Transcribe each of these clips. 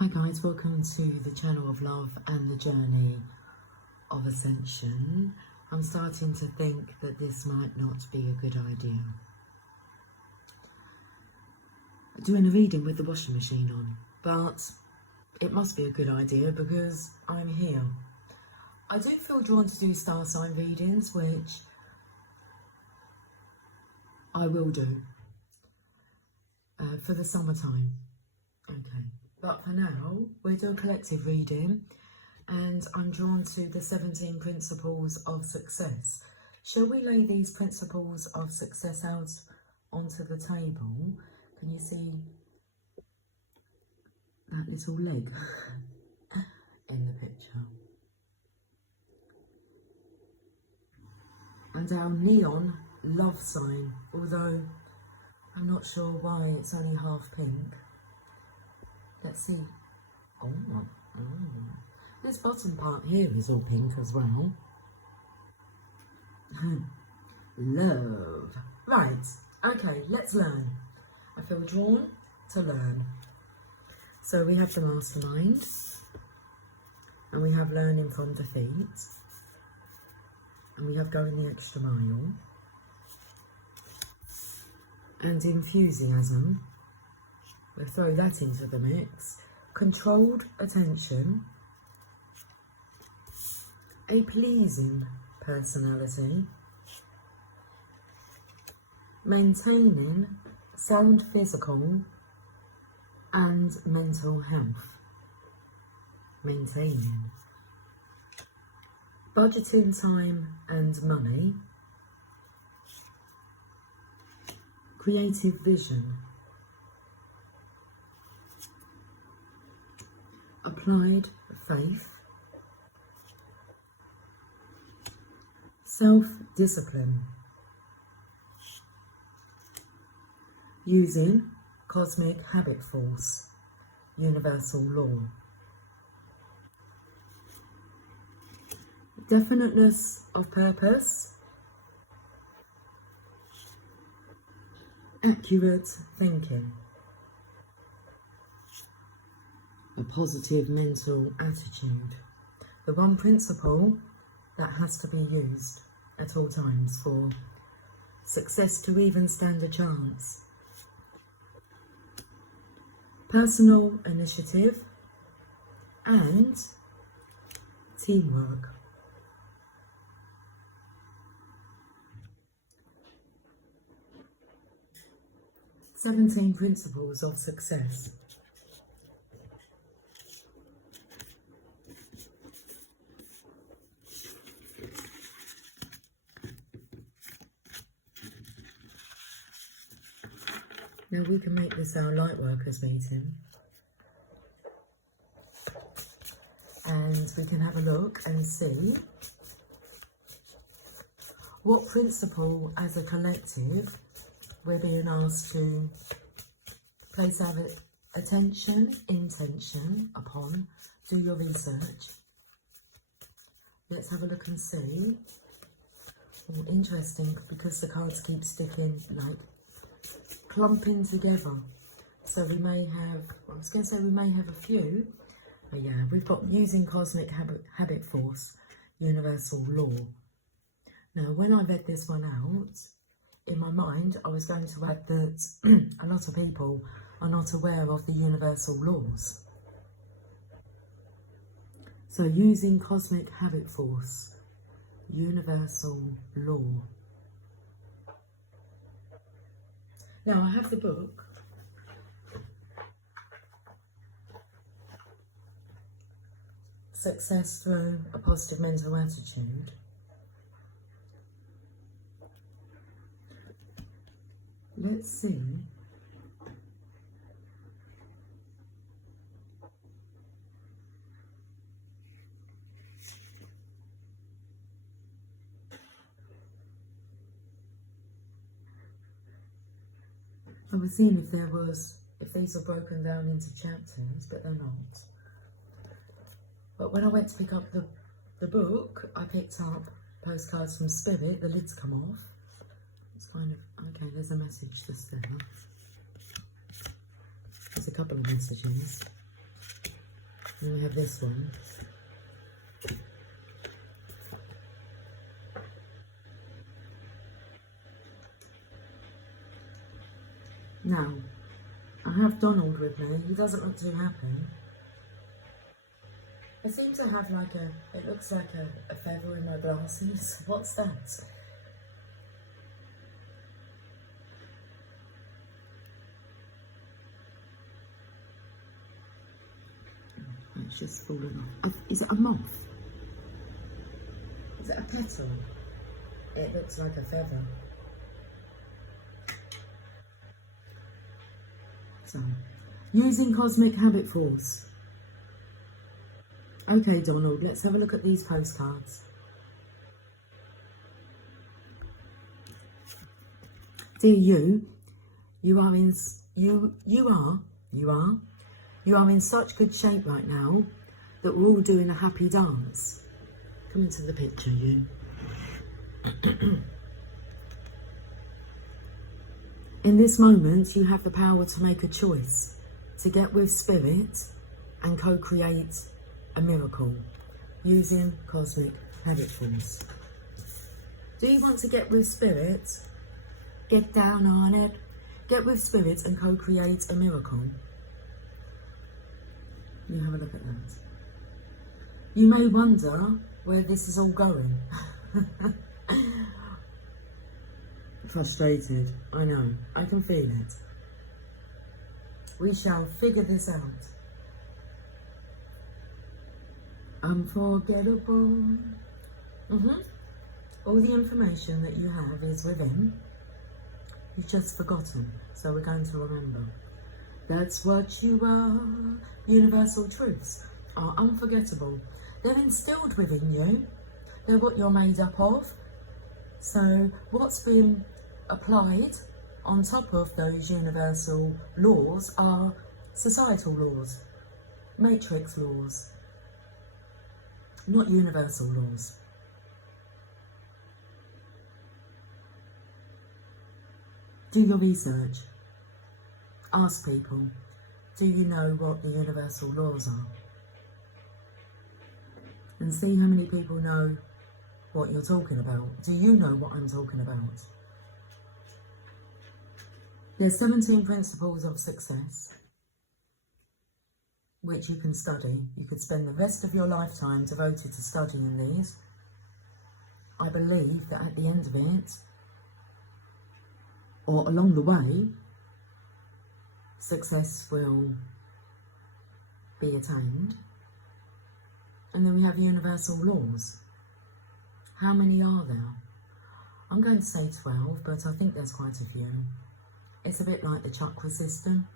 Hi guys, welcome to the channel of love and the journey of ascension. I'm starting to think that this might not be a good idea. Doing a reading with the washing machine on, but it must be a good idea because I'm here. I do feel drawn to do star sign readings, which I will do for the summertime. Okay. But for now, we'll do a collective reading, and I'm drawn to the 17 principles of success. Shall we lay these principles of success out onto the table? Can you see that little leg in the picture? And our neon love sign, although I'm not sure why it's only half pink. Let's see. This bottom part here is all pink as well. Love. Right. Okay, let's learn. I feel drawn to learn. So we have the mastermind. And we have learning from defeat. And we have going the extra mile. And enthusiasm. We'll throw that into the mix. Controlled attention. A pleasing personality. Maintaining sound physical and mental health. Maintaining. Budgeting time and money. Creative vision. Applied faith, self-discipline, using cosmic habit force, universal law, definiteness of purpose, accurate thinking, a positive mental attitude. The one principle that has to be used at all times for success to even stand a chance. Personal initiative and teamwork. "17 principles of success." Now we can make this our Lightworkers meeting, and we can have a look and see what principle as a collective we're being asked to place our attention, intention upon. Do your research. Let's have a look and see. Interesting, because the cards keep sticking, like clumping together. So we may have, I was going to say we may have a few, but yeah, we've got using cosmic habit force, universal law. Now, when I read this one out, in my mind, I was going to add that a lot of people are not aware of the universal laws. So using cosmic habit force, universal law. Now I have the book. Success Through a Positive Mental Attitude. Let's see. I was seeing if these are broken down into chapters, but they're not. But when I went to pick up the book, I picked up postcards from Spirit. The lid's come off. It's kind of, okay, there's a message just there. There's a couple of messages. And we have this one. Now, I have Donald with me. He doesn't look too happy. I seem to have like it looks like a feather in my glasses. What's that? It's just fallen off. Is it a moth? Is it a petal? It looks like a feather. So, using cosmic habit force. Okay, Donald, let's have a look at these postcards. Dear you are in such good shape right now that we're all doing a happy dance. Come into the picture, you. In this moment, you have the power to make a choice, to get with spirit and co-create a miracle using cosmic habit force. Do you want to get with spirit? Get down on it. Get with spirit and co-create a miracle. You have a look at that. You may wonder where this is all going. Frustrated, I know, I can feel it. We shall figure this out. Unforgettable. All the information that you have is within. You've just forgotten, so we're going to remember. That's what you are. Universal truths are unforgettable. They're instilled within you. They're what you're made up of. So what's been applied on top of those universal laws are societal laws, matrix laws, not universal laws. Do your research. Ask people, do you know what the universal laws are? And see how many people know what you're talking about. Do you know what I'm talking about? There's 17 principles of success, which you can study. You could spend the rest of your lifetime devoted to studying these. I believe that at the end of it, or along the way, success will be attained. And then we have universal laws. How many are there? I'm going to say 12, but I think there's quite a few. It's a bit like the chakra system.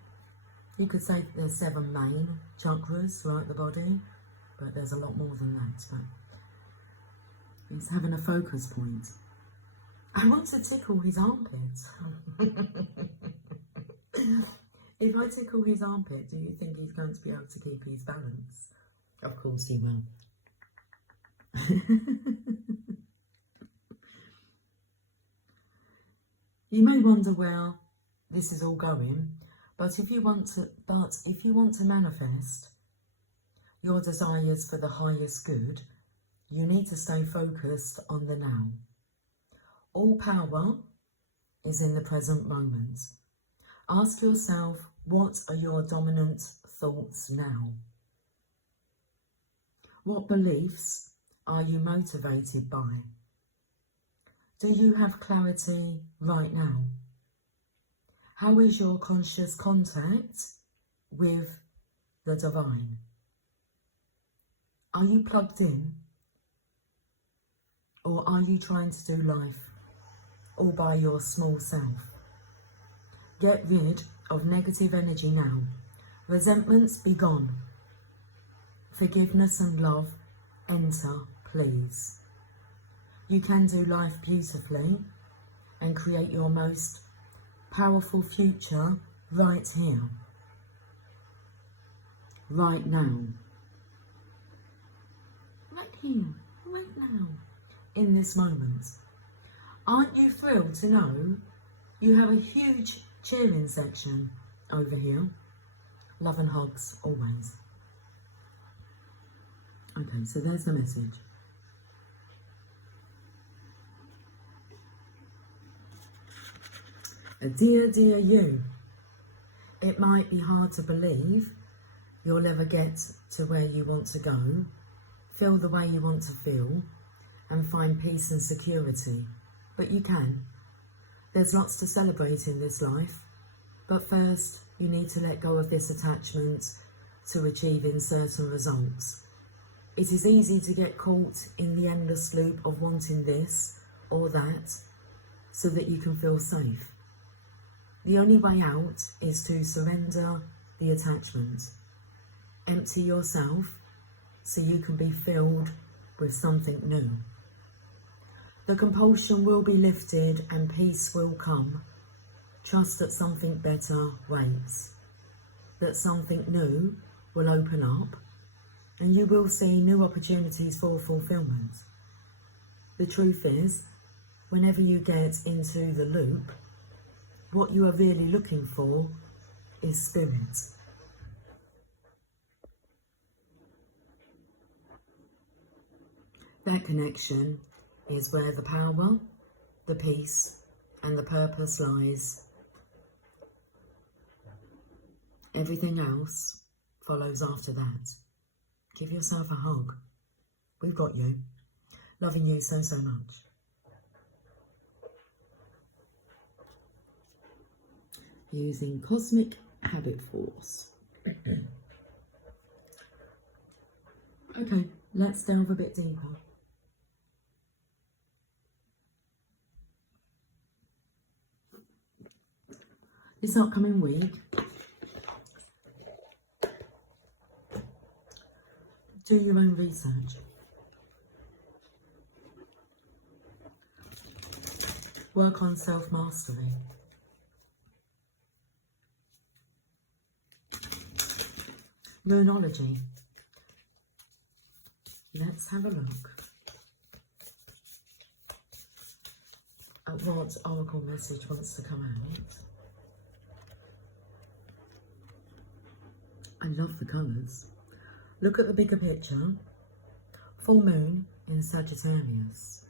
You could say that there's 7 main chakras throughout the body, but there's a lot more than that. But it's having a focus point. I want to tickle his armpit. If I tickle his armpit, do you think he's going to be able to keep his balance? Of course he will. You may wonder where this is all going, but if you want to manifest your desires for the highest good, you need to stay focused on the now. All power is in the present moment. Ask yourself, what are your dominant thoughts now? What beliefs are you motivated by? Do you have clarity right now? How is your conscious contact with the divine? Are you plugged in? Or are you trying to do life all by your small self? Get rid of negative energy now. Resentments be gone. Forgiveness and love enter, please. You can do life beautifully and create your most powerful future right here, right now. Right here, right now, in this moment. Aren't you thrilled to know you have a huge cheering section over here? Love and hugs, always. Okay, so there's the message. Dear, dear you, it might be hard to believe you'll ever get to where you want to go, feel the way you want to feel, and find peace and security. But you can. There's lots to celebrate in this life. But first, you need to let go of this attachment to achieving certain results. It is easy to get caught in the endless loop of wanting this or that so that you can feel safe. The only way out is to surrender the attachment. Empty yourself so you can be filled with something new. The compulsion will be lifted and peace will come. Trust that something better waits, that something new will open up, and you will see new opportunities for fulfillment. The truth is, whenever you get into the loop, what you are really looking for is spirit. That connection is where the power, the peace, and the purpose lies. Everything else follows after that. Give yourself a hug. We've got you. Loving you so, so much. Using Cosmic Habit Force. Okay, let's delve a bit deeper. This upcoming week, do your own research. Work on self-mastery. Moonology. Let's have a look at what Oracle message wants to come out. I love the colours. Look at the bigger picture. Full moon in Sagittarius.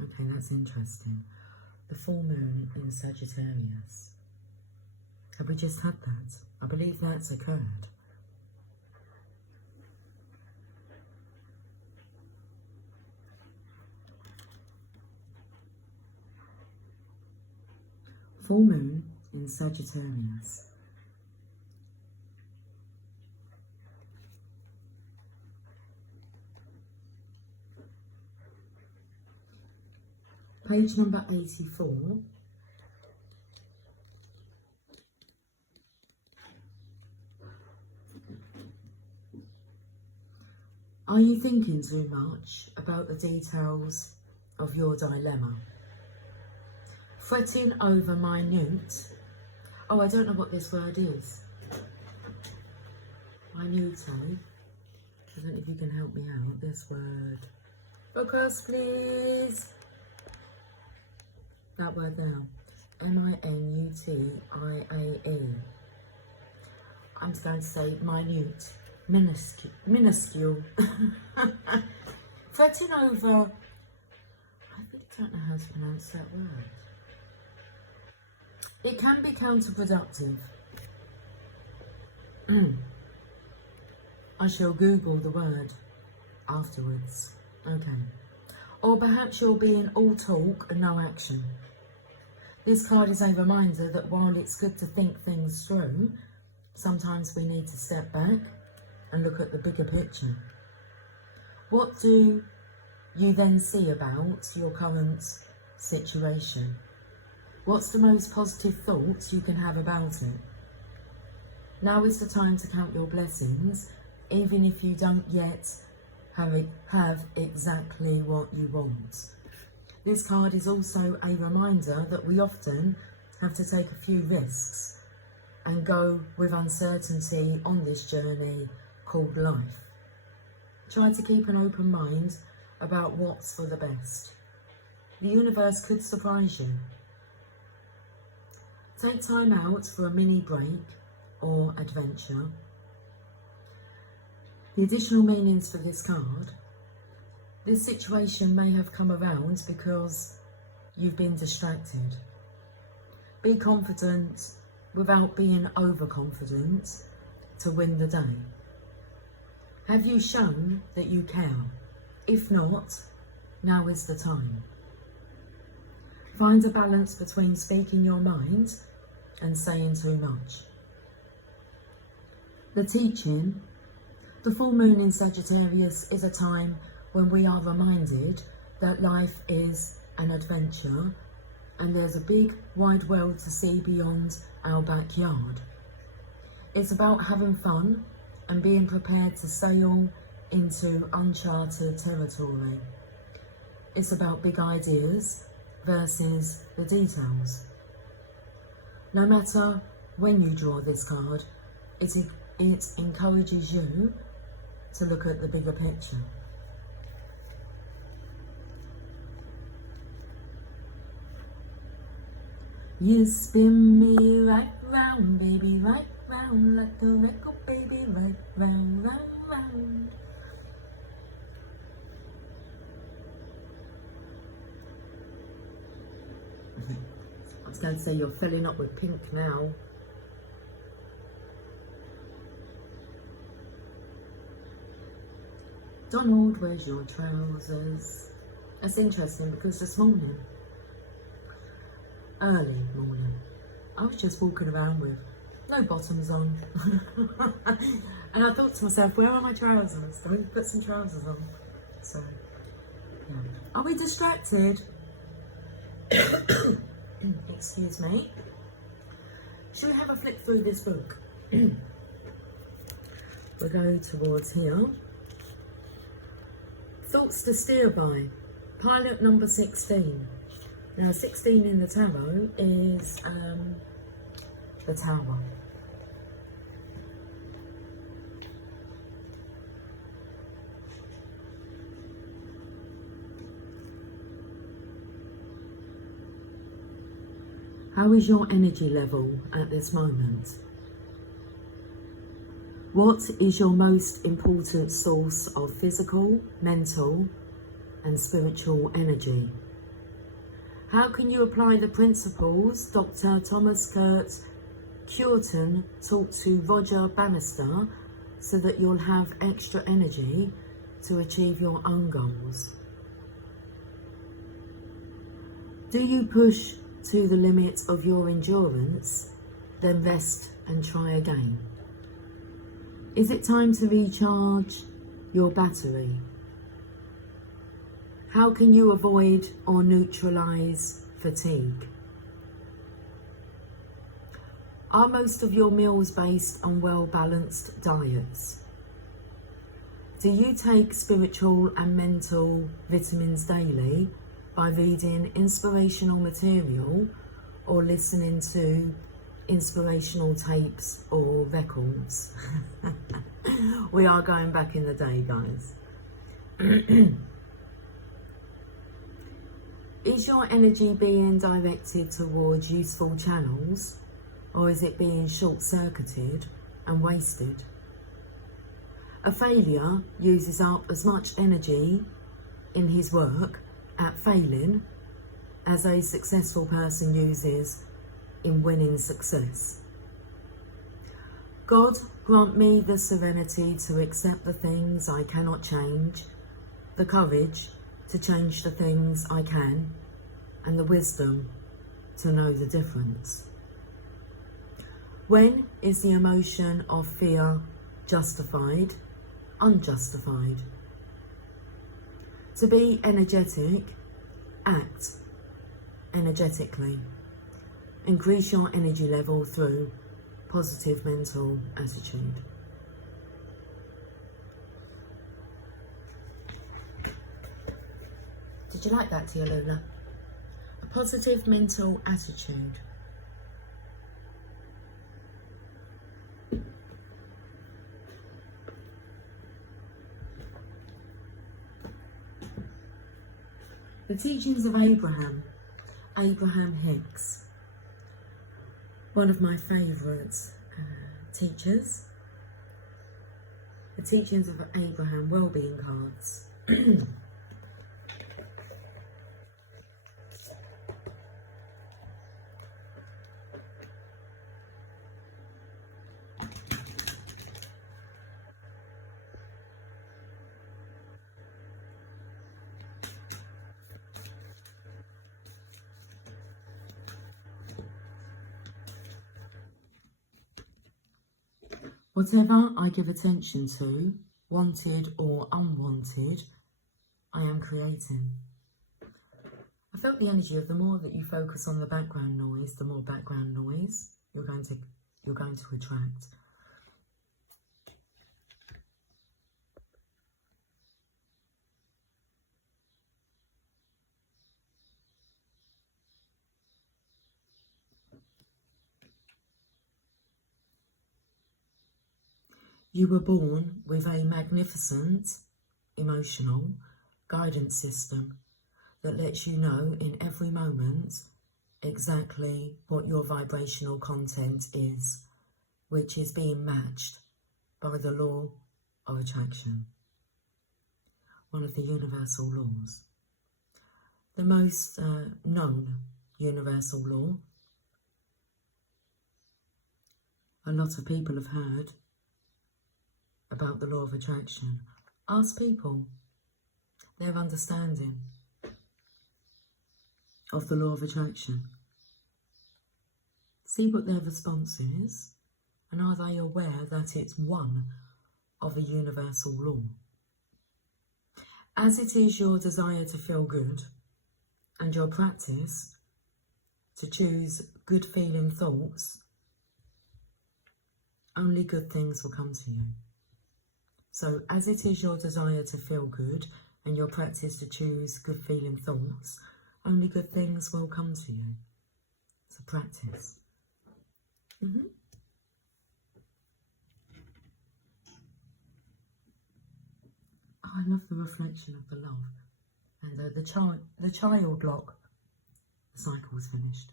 Okay, that's interesting. The full moon in Sagittarius. Have we just had that? I believe that's occurred. Full moon in Sagittarius. Page number 84. Are you thinking too much about the details of your dilemma? Fretting over minute. Oh, I don't know what this word is. Minute. I don't know if you can help me out. This word. Focus, please. That word there. M-I-N-U-T-I-A-E. I'm just going to say minute. Minuscule. Fretting over. I really don't know how to pronounce that word. It can be counterproductive. I shall Google the word afterwards. Okay. Or perhaps you're being all talk and no action. This card is a reminder that while it's good to think things through, sometimes we need to step back and look at the bigger picture. What do you then see about your current situation? What's the most positive thoughts you can have about it? Now is the time to count your blessings, even if you don't yet have exactly what you want. This card is also a reminder that we often have to take a few risks and go with uncertainty on this journey called life. Try to keep an open mind about what's for the best. The universe could surprise you. Take time out for a mini break or adventure. The additional meanings for this card: this situation may have come around because you've been distracted. Be confident without being overconfident to win the day. Have you shown that you care? If not, now is the time. Find a balance between speaking your mind and saying too much. The teaching: the full moon in Sagittarius is a time when we are reminded that life is an adventure and there's a big wide world to see beyond our backyard. It's about having fun and being prepared to sail into uncharted territory. It's about big ideas versus the details. No matter when you draw this card, it encourages you to look at the bigger picture. You spin me right round, baby, right round, like a record, baby, right round, round, round. I was going to say you're filling up with pink now. Donald, where's your trousers? That's interesting because this morning, early morning, I was just walking around with no bottoms on. And I thought to myself, where are my trousers? I need to put some trousers on. So, yeah. Are we distracted? Excuse me. Should we have a flick through this book? We'll go towards here. Thoughts to steer by. Pilot number 16. Now 16 in the tarot is the Tower. How is your energy level at this moment? What is your most important source of physical, mental, and spiritual energy? How can you apply the principles Dr. Thomas Kurt Curtin taught to Roger Bannister so that you'll have extra energy to achieve your own goals? Do you push to the limit of your endurance, then rest and try again? Is it time to recharge your battery? How can you avoid or neutralise fatigue? Are most of your meals based on well-balanced diets? Do you take spiritual and mental vitamins daily by reading inspirational material or listening to inspirational tapes or records? We are going back in the day, guys. Is your energy being directed towards useful channels, or is it being short-circuited and wasted? A failure uses up as much energy in his work at failing as a successful person uses in winning success. God, grant me the serenity to accept the things I cannot change, the courage to change the things I can, and the wisdom to know the difference. When is the emotion of fear justified, unjustified? To be energetic, act energetically. Increase your energy level through positive mental attitude. Did you like that, Tia Luna? A positive mental attitude. The teachings of Abraham Hicks, one of my favourite teachers. The teachings of Abraham, well-being cards. Whatever I give attention to, wanted or unwanted, I am creating. I felt the energy of the more that you focus on the background noise, the more background noise you're going to attract. You were born with a magnificent emotional guidance system that lets you know in every moment exactly what your vibrational content is, which is being matched by the law of attraction, one of the universal laws. The most known universal law, a lot of people have heard about the law of attraction. Ask people their understanding of the law of attraction. See what their response is, and are they aware that it's one of a universal law? As it is your desire to feel good and your practice to choose good feeling thoughts, only good things will come to you. So as it is your desire to feel good and your practice to choose good feeling thoughts, only good things will come to you. It's a practice. Oh, I love the reflection of the love. And the child lock cycle's finished.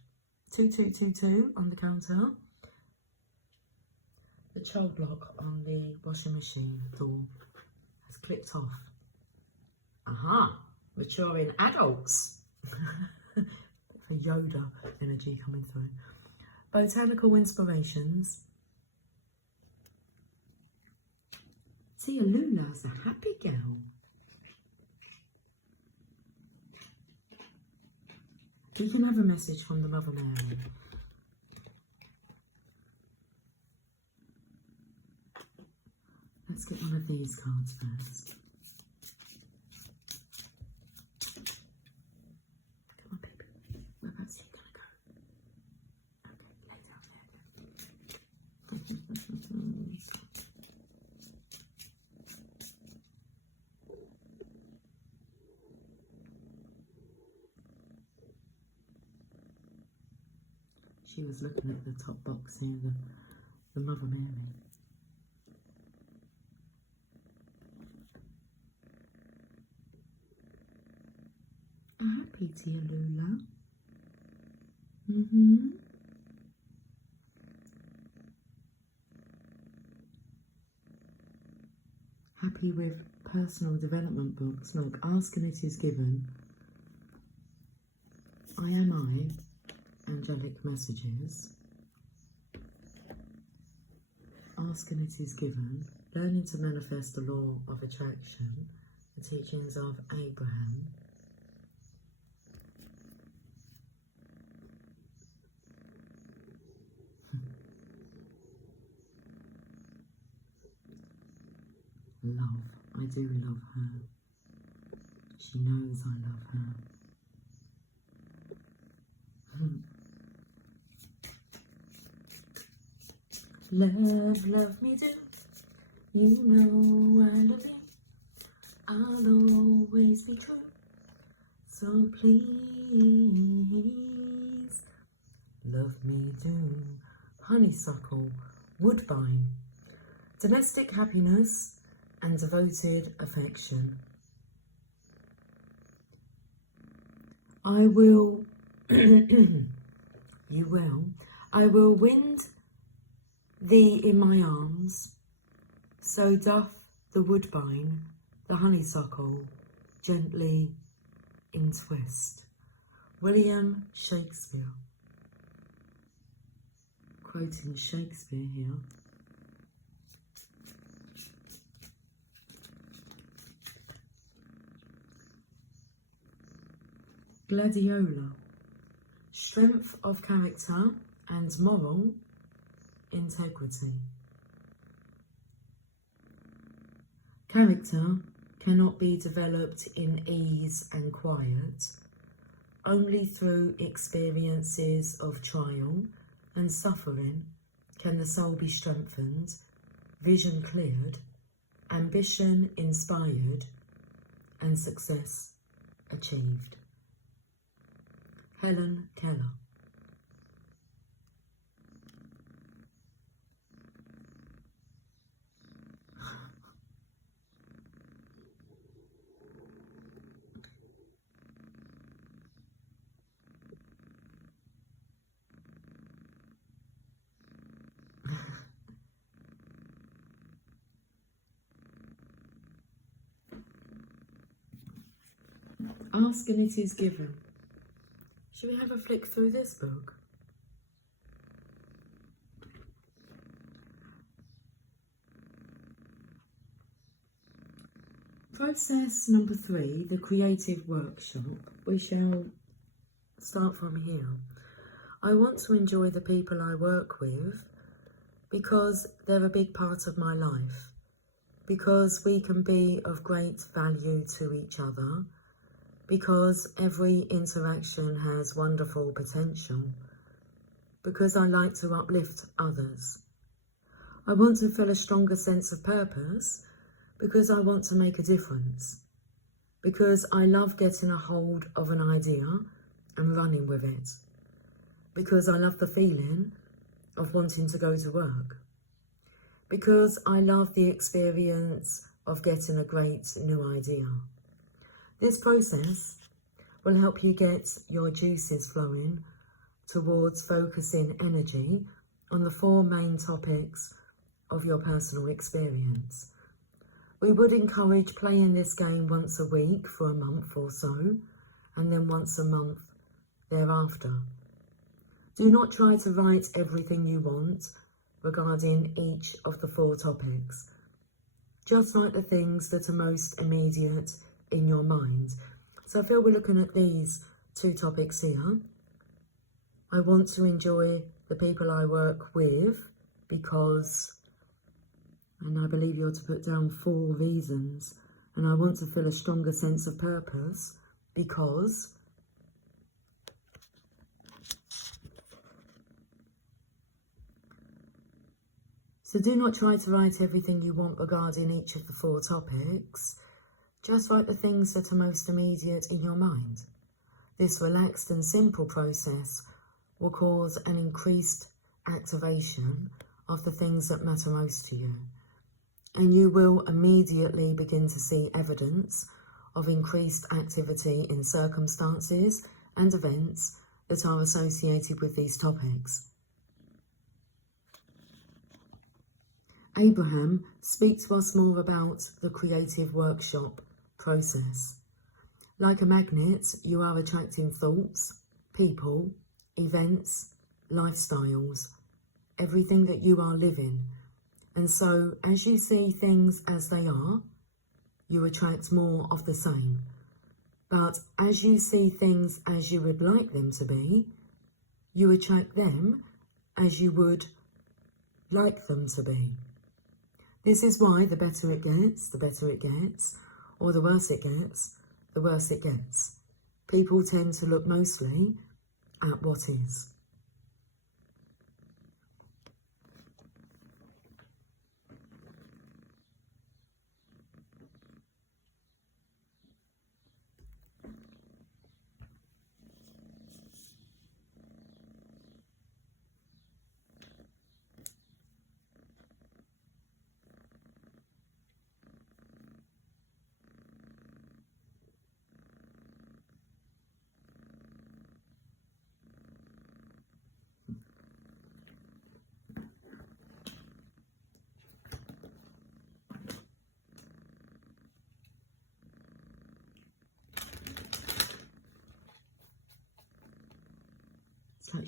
2222 on the counter. The child lock on the washing machine door has clicked off. Aha! Maturing adults. For Yoda energy coming through. Botanical inspirations. Tia Lula's a happy girl. We can have a message from the Mother Mary. Let's get one of these cards first. Come on, baby. Whereabouts are you going to go? Okay, lay down there. She was looking at the top box here, the Mother Mary. Happy, Tia Lula. Happy with personal development books. Look, ask and it is given. I am I. Angelic messages. Ask and it is given. Learning to manifest the law of attraction. The teachings of Abraham. Love. I do love her. She knows I love her. Love, love me do. You know I love you. I'll always be true. So please, love me do. Honeysuckle, woodbine. Domestic happiness and devoted affection. I will, you will, I will wind thee in my arms, so doth the woodbine, the honeysuckle, gently in twist. William Shakespeare. Quoting Shakespeare here. Gladiola. Strength of character and moral integrity. Character cannot be developed in ease and quiet. Only through experiences of trial and suffering can the soul be strengthened, vision cleared, ambition inspired, and success achieved. Helen Keller. Ask and it is given. Should we have a flick through this book? Process number 3, the creative workshop. We shall start from here. I want to enjoy the people I work with because they're a big part of my life, because we can be of great value to each other, because every interaction has wonderful potential, because I like to uplift others. I want to feel a stronger sense of purpose because I want to make a difference, because I love getting a hold of an idea and running with it, because I love the feeling of wanting to go to work, because I love the experience of getting a great new idea. This process will help you get your juices flowing towards focusing energy on the 4 main topics of your personal experience. We would encourage playing this game once a week for a month or so, and then once a month thereafter. Do not try to write everything you want regarding each of the 4 topics. Just write the things that are most immediate in your mind. So I feel we're looking at these 2 topics here. I want to enjoy the people I work with because, and I believe you're to put down 4 reasons, and I want to feel a stronger sense of purpose because, so do not try to write everything you want regarding each of the 4 topics. Just write the things that are most immediate in your mind. This relaxed and simple process will cause an increased activation of the things that matter most to you. And you will immediately begin to see evidence of increased activity in circumstances and events that are associated with these topics. Abraham, speak to us more about the creative workshop process. Like a magnet, you are attracting thoughts, people, events, lifestyles, everything that you are living. And so as you see things as they are, you attract more of the same. But as you see things as you would like them to be, you attract them as you would like them to be. This is why the better it gets, or the worse it gets, the worse it gets. People tend to look mostly at what is.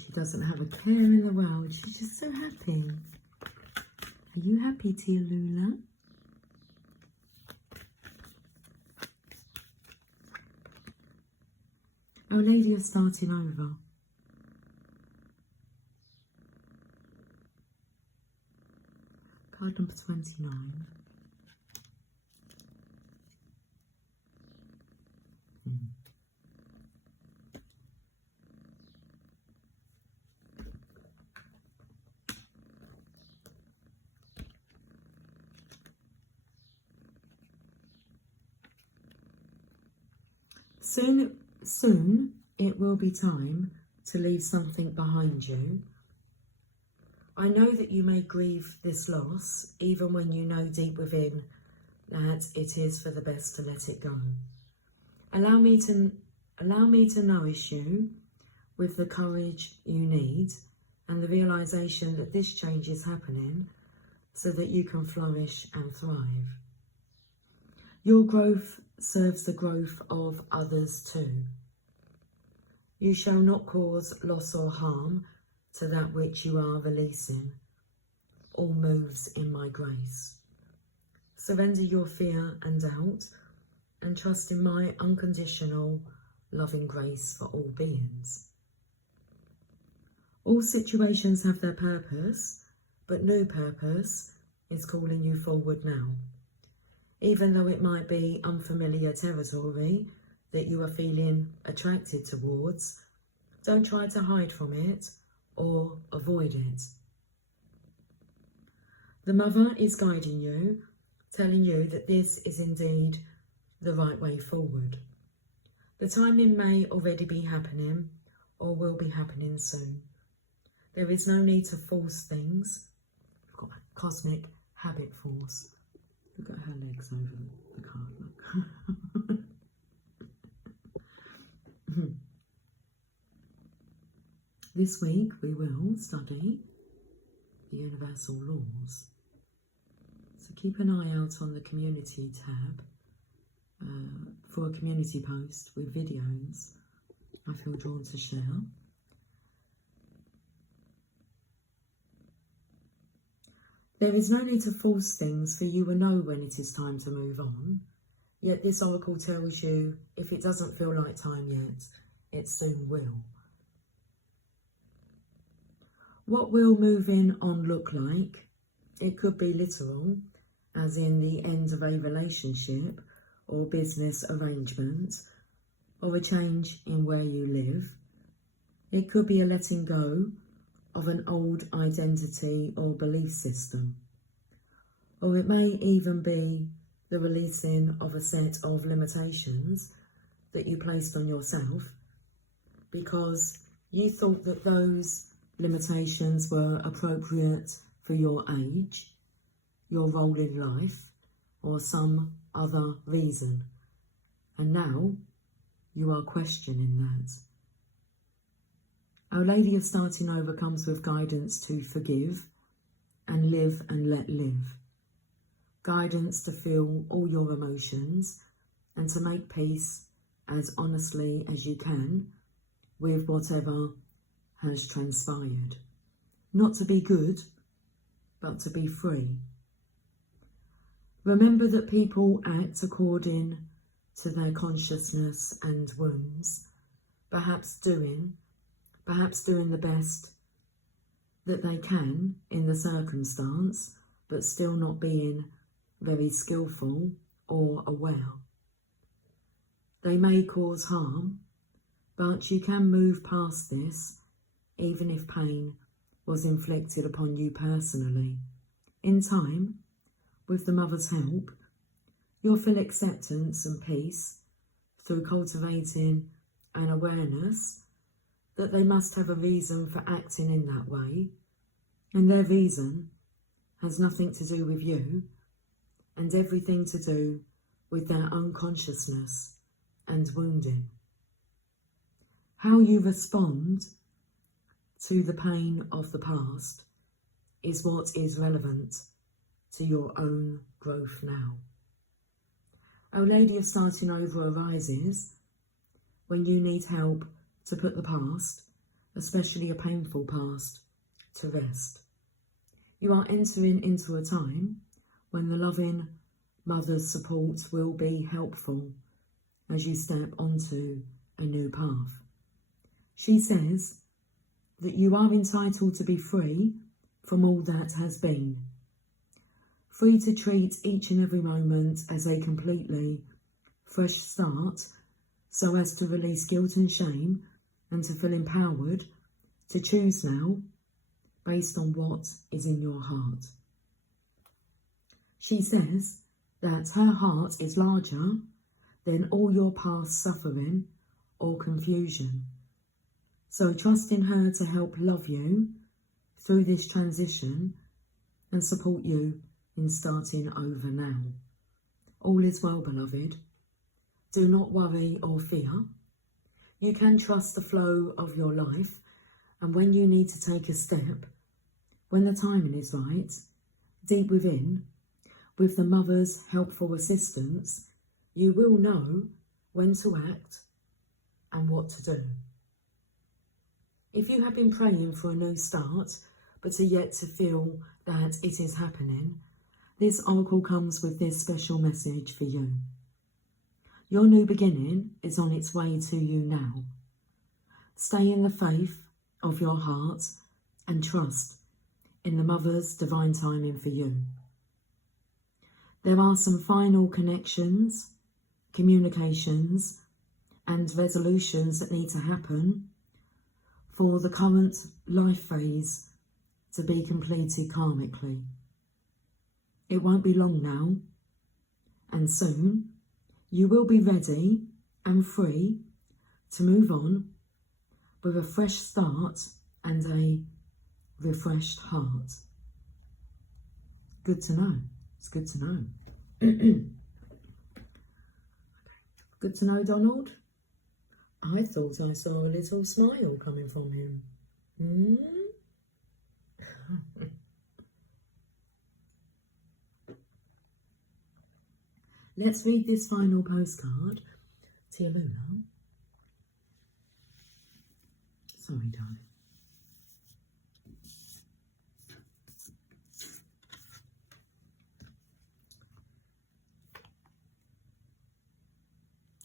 She doesn't have a care in the world. She's just so happy. Are you happy, Tia Lula? Our Lady of Starting Over. Card number 29. Soon it will be time to leave something behind you. I know that you may grieve this loss, even when you know deep within that it is for the best to let it go. Allow me to nourish you with the courage you need and the realization that this change is happening so that you can flourish and thrive. Your growth serves the growth of others too. You shall not cause loss or harm to that which you are releasing. All moves in my grace. Surrender your fear and doubt and trust in my unconditional loving grace for all beings. All situations have their purpose, but new purpose is calling you forward now. Even though it might be unfamiliar territory that you are feeling attracted towards, don't try to hide from it or avoid it. The Mother is guiding you, telling you that this is indeed the right way forward. The timing may already be happening or will be happening soon. There is no need to force things. We've got cosmic habit force. Look at her legs over the card, look. This week we will study the universal laws. So keep an eye out on the community tab for a community post with videos I feel drawn to share. There is no need to force things, for you will know when it is time to move on. Yet this oracle tells you, if it doesn't feel like time yet, it soon will. What will moving on look like? It could be literal, as in the end of a relationship or business arrangement, or a change in where you live. It could be a letting go of an old identity or belief system. Or it may even be the releasing of a set of limitations that you placed on yourself because you thought that those limitations were appropriate for your age, your role in life, or some other reason. And now you are questioning that. Our Lady of Starting Over comes with guidance to forgive and live and let live. Guidance to feel all your emotions and to make peace as honestly as you can with whatever has transpired. Not to be good, but to be free. Remember that people act according to their consciousness and wounds, perhaps doing the best that they can in the circumstance, but still not being very skillful or aware. They may cause harm, but you can move past this, even if pain was inflicted upon you personally. In time, with the Mother's help, you'll feel acceptance and peace through cultivating an awareness that they must have a reason for acting in that way, and their reason has nothing to do with you and everything to do with their own consciousness and wounding. How you respond to the pain of the past is what is relevant to your own growth now. Our Lady of Starting Over arises when you need help to put the past especially a painful past, to rest. You are entering into a time when the loving mother's support will be helpful as you step onto a new path. She says that you are entitled to be free from all that has been. Free to treat each and every moment as a completely fresh start, so as to release guilt and shame and to feel empowered to choose now based on what is in your heart. She says that her heart is larger than all your past suffering or confusion. So trust in her to help love you through this transition and support you in starting over now. All is well, beloved. Do not worry or fear. You can trust the flow of your life, and when you need to take a step, when the timing is right, deep within, with the mother's helpful assistance, you will know when to act and what to do. If you have been praying for a new start, but are yet to feel that it is happening, this oracle comes with this special message for you. Your new beginning is on its way to you now. Stay in the faith of your heart and trust in the mother's divine timing for you. There are some final connections, communications, and resolutions that need to happen for the current life phase to be completed karmically. It won't be long now, and soon you will be ready and free to move on with a fresh start and a refreshed heart. Good to know. It's good to know. Good to know, Donald. I thought I saw a little smile coming from him. Let's read this final postcard to you, Luna. Sorry, darling.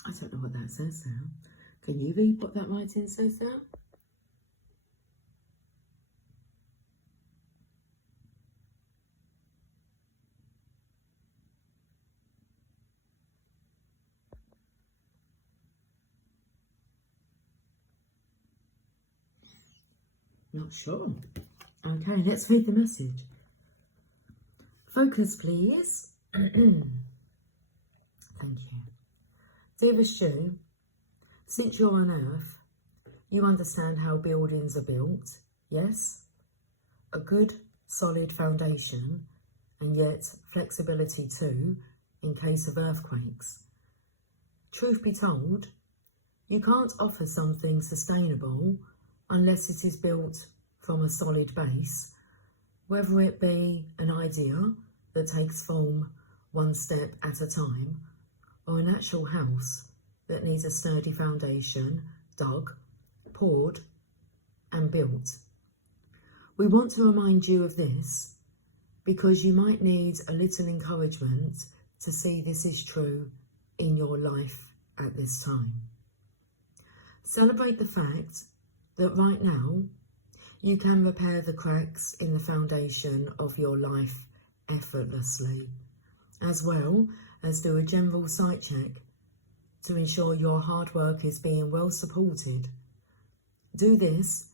I don't know what that says now. Can you read what that writing says now? Not sure. Okay, let's read the message. Focus, please. Thank you. Dearest Stu, since you're on Earth, you understand how buildings are built, yes? A good, solid foundation, and yet flexibility too, in case of earthquakes. Truth be told, you can't offer something sustainable unless it is built from a solid base, whether it be an idea that takes form one step at a time, or an actual house that needs a sturdy foundation dug, poured and built. We want to remind you of this because you might need a little encouragement to see this is true in your life at this time. Celebrate the fact that right now you can repair the cracks in the foundation of your life effortlessly, as well as do a general site check to ensure your hard work is being well supported. Do this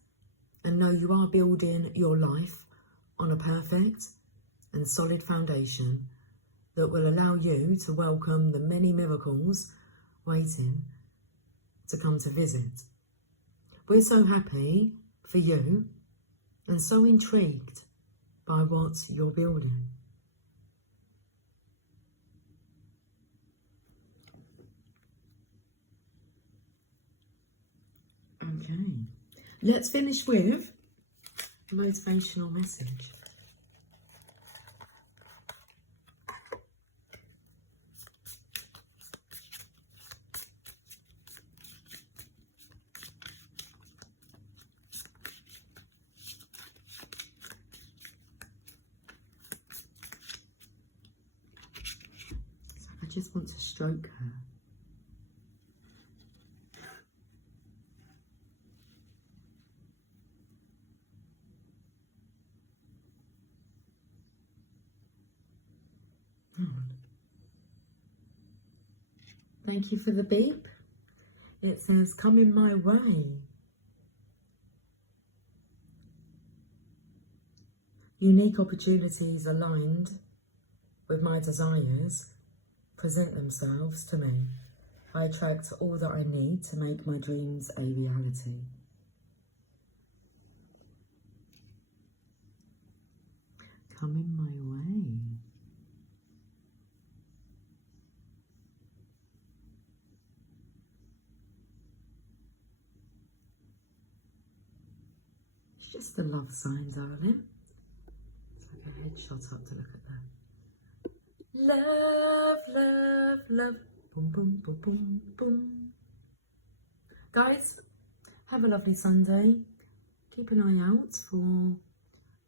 and know you are building your life on a perfect and solid foundation that will allow you to welcome the many miracles waiting to come to visit. We're so happy for you and so intrigued by what you're building. Okay, let's finish with a motivational message. just want to stroke her. Thank you for the beep. It says, coming my way. Unique opportunities aligned with my desires present themselves to me. I attract all that I need to make my dreams a reality. Coming my way. It's just a love sign, darling. Take a headshot up to look at that. Love, love, love. Boom, boom, boom, boom, boom. Guys, have a lovely Sunday. Keep an eye out for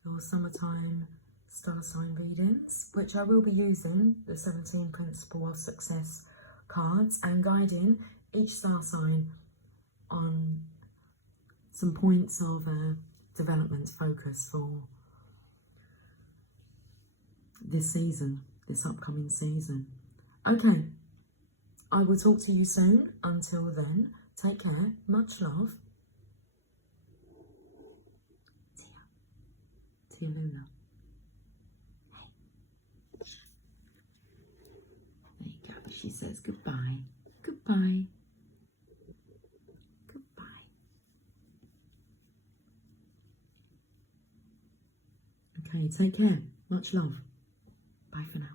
your summertime star sign readings, which I will be using the 17 Principle of Success cards and guiding each star sign on some points of development focus for this season, this upcoming season. Okay, I will talk to you soon. Until then, take care, much love. Tia Luna. There you go. She says goodbye. Goodbye. Goodbye. Okay, take care. Much love. Bye for now.